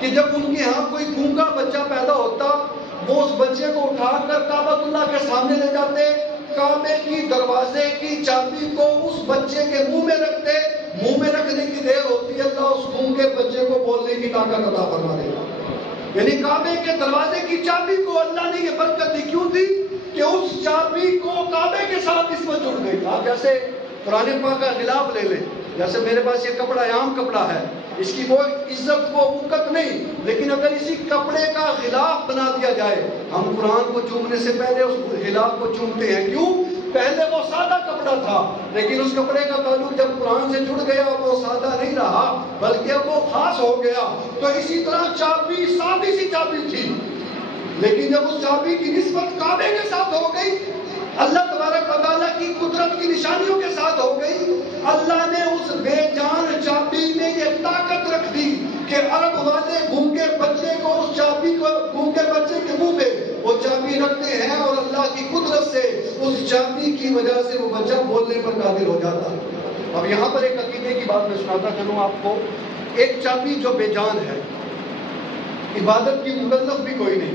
کہ جب ان کے ہاں کوئی گونگا بچہ پیدا ہوتا وہ اس بچے کو اٹھا کر کعبۃ اللہ کے سامنے لے جاتے، کعبے کی دروازے کی چابی کو اس بچے کے منہ میں رکھتے، منہ میں رکھنے کی دیر ہوتی ہے اللہ اس گونگے بچے کو بولنے کی طاقت عطا فرما دے گا۔ یعنی کعبے کے دروازے کی چابی کو اللہ نے یہ برکت دی، کیوں دی؟ کہ اس چابی کو کعبے کے ساتھ نسبت جڑ گئی۔ آپ جیسے قرآن پاک کا غلاف لے لیں، جیسے میرے پاس یہ کپڑا عام کپڑا ہے، اس کی کوئی عزت و وقت نہیں، لیکن اگر اسی کپڑے کا غلاف بنا دیا جائے، ہم قرآن کو چومنے سے پہلے اس غلاف کو چومتے ہیں، کیوں؟ پہلے وہ سادہ کپڑا تھا، لیکن اس کپڑے کا تعلق جب قرآن سے جڑ گیا وہ سادہ نہیں رہا بلکہ اب وہ خاص ہو گیا۔ تو اسی طرح چابی سادی سی چابی تھی، لیکن جب اس چابی کی نسبت کعبے کے ساتھ ہو گئی، اللہ تبارک و تعالیٰ کی قدرت کی نشانیوں کے ساتھ ہو گئی، اللہ نے اس بے جان چابی میں یہ طاقت رکھ دی کہ عرب والے گونگے بچے کو اس چابی کو گونگے بچے کے منہ میں وہ چابی رکھتے ہیں اور اللہ کی قدرت سے اس چابی کی وجہ سے وہ بچہ بولنے پر قادر ہو جاتا ہے۔ اب یہاں پر ایک عقیدے کی بات میں سناتا چلوں آپ کو۔ ایک چابی جو بے جان ہے، عبادت کی مکلف بھی کوئی نہیں،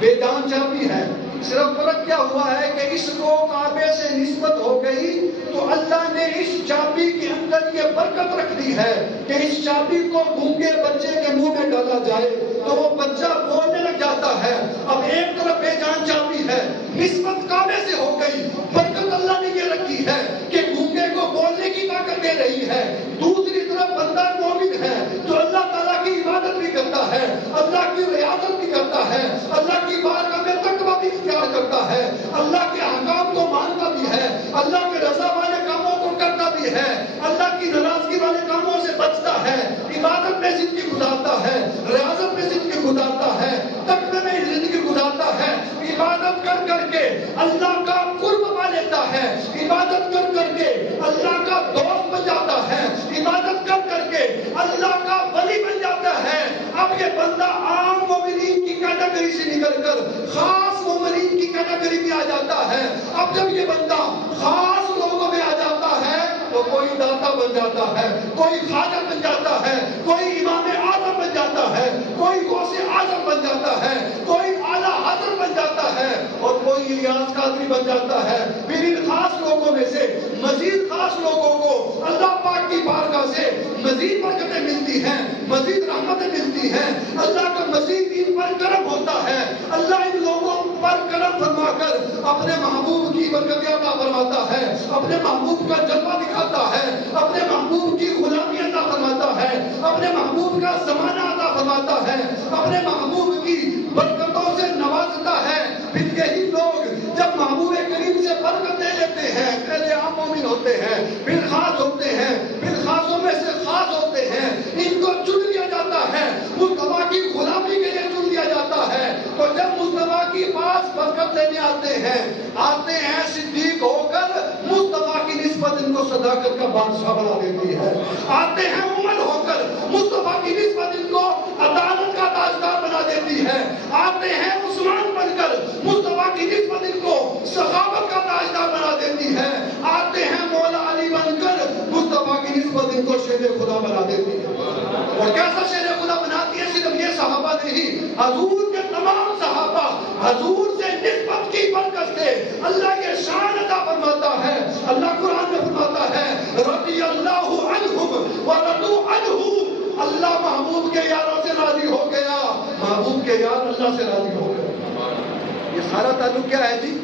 بے جان چابی ہے، صرف فرق کیا ہوا ہے کہ اس کو کعبے سے نسبت ہو گئی تو اللہ نے اس چابی کے اندر یہ برکت رکھ دی ہے کہ اس چابی کو گونگے بچے کے منہ میں ڈالا جائے تو وہ بچہ بولنے لگ جاتا ہے۔ اب ایک طرف بے جان چابی ہے، نسبت کعبے سے ہو گئی، برکت اللہ نے یہ رکھی ہے کہ گونگے کو بولنے کی طاقت دے رہی ہے۔ دوسری طرف بندہ مومن ہے جو اللہ تعالیٰ کی عبادت بھی کرتا ہے، اللہ کی ریاضت بھی کرتا ہے، اللہ کی بارگاہ میں تقویٰ بھی اختیار کرتا ہے، اللہ کے احکام کو مانتا بھی ہے، اللہ کے رضا والے کاموں کو کرتا بھی ہے، اللہ کی ناراضگی والے کاموں سے بچتا ہے، عبادت میں زندگی گزارتا ہے، ریاضت میں زندگی گزارتا ہے، تقوی میں زندگی گزارتا ہے، عبادت کر کر کے اللہ کا قرب پا لیتا ہے، عبادت کر کر کے اللہ کا دوست بن جاتا ہے، عبادت کر کر کے اللہ کا ولی بن جاتا ہے۔ اب یہ بندہ عام مومنین کی کیٹیگری سے نکل کر خاص مومنین کی کیٹیگری میں آ جاتا ہے۔ اب جب یہ بندہ خاص لوگوں میں آ جاتا ہے تو کوئی داتا بن جاتا ہے، کوئی خواجہ بن جاتا ہے، کوئی امام اعظم بن جاتا ہے، کوئی غوث اعظم بن جاتا ہے، کوئی اعلیٰ حضرت بن جاتا ہے اور کوئی الیاس قادری بن جاتا ہے۔ پھر ان خاص لوگوں میں سے مزید خاص لوگوں کو اللہ پاک کی بارگاہ سے مزید برکتیں ملتی ہیں، مزید رحمتیں ملتی ہیں، اللہ کا مزید ان پر کرم ہوتا ہے، اللہ ان لوگوں پر کرم فرما کر اپنے محبوب کی برکتیں عطا فرماتا ہے، اپنے محبوب کا جلوہ دکھاتا ہے، اپنے محبوب کی غلامی عطا فرماتا ہے، اپنے محبوب کا زمانہ عطا فرماتا ہے، اپنے محبوب کی برکتوں سے نوازتا ہے۔ پھر یہی لوگ جب محبوب کریم سے برکت لے لیتے ہیں، پہلے عام مومن ہوتے ہیں، پھر خاص ہوتے ہیں، پھر خاصوں میں سے خاص ہوتے ہیں، ان کو چن لیا جاتا ہے، مصطفیٰ کی غلامی کے لیے چن لیا جاتا ہے۔ تو جب مصطفیٰ کی پاس برکت لینے آتے ہیں صدیق ہو کر، مصطفیٰ کی نسبت ان کو صداقت کا بادشاہ بنا دیتی ہے۔ آتے ہیں عمر ہو کر، مصطفیٰ کی نسبت ان کو عدالت کا تاجدار بنا دیتی ہے۔ آتے ہیں عثمان بن کر، مصطفیٰ کی نسبت ان کو سخاوت کا تاجدار بنا دیتی ہے۔ آتے ہیں مولا علی بن کر، مصطفیٰ کی نسبت ان کو شیر خدا بنا دیتی ہے۔ اور کیسا شیر خدا بناتی ہے؟ صرف یہ صحابہ نہیں، حضور کے تمام صحابہ حضور سے نسبت کی برکت سے اللہ کے شان عطا فرماتا ہے۔ اللہ قرآن میں فرماتا ہے رضی اللہ عنہم ورضوا عنہ، اللہ محبوب کے یاروں سے راضی ہو گیا، محبوب کے یار اللہ سے راضی ہو گئے۔ یہ سارا تعلق کیا ہے جی؟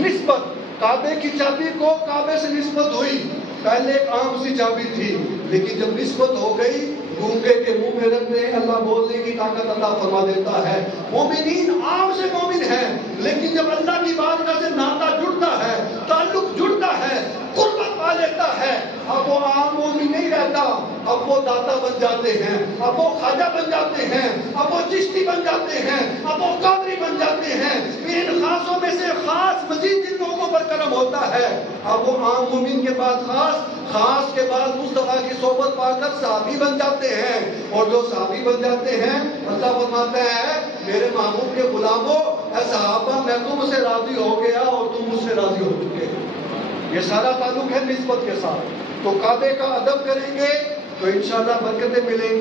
نسبت۔ کعبے کی چابی کو کعبے سے نسبت ہوئی، پہلے ایک عام سی چابی تھی، لیکن جب نسبت ہو گئی گونگے کے منہ میں رکھتے ہیں، اللہ بولنے کی طاقت عطا فرما دیتا ہے۔ مومنین عام سے مومن ہیں، لیکن جب اللہ کی بارگاہ سے ناطہ جڑتا ہے، تعلق جڑتا ہے، قربت پا لیتا ہے، اب وہ عام مومن نہیں رہتا، اب وہ داتا بن جاتے ہیں، اب وہ خواجہ بن جاتے ہیں، اب وہ چشتی بن جاتے ہیں، اب وہ قادری بن جاتے ہیں۔ ان خاصوں میں سے خاص مزید جن لوگوں پر کرم ہوتا ہے، اب وہ عام مومن کے بعد خاص، خاص کے بعد مصطفیٰ کی صحبت پا کر صحابی بن جاتے ہیں، اور جو صحابی بن جاتے ہیں اللہ فرماتا ہے میرے محبوب کے غلاموں، اے صحابہ میں تم سے راضی ہو گیا اور تم مجھ سے راضی ہو چکے۔ یہ سارا تعلق ہے نسبت کے ساتھ۔ تو کعبے کا ادب کریں گے تو انشاءاللہ برکتیں ملیں گی۔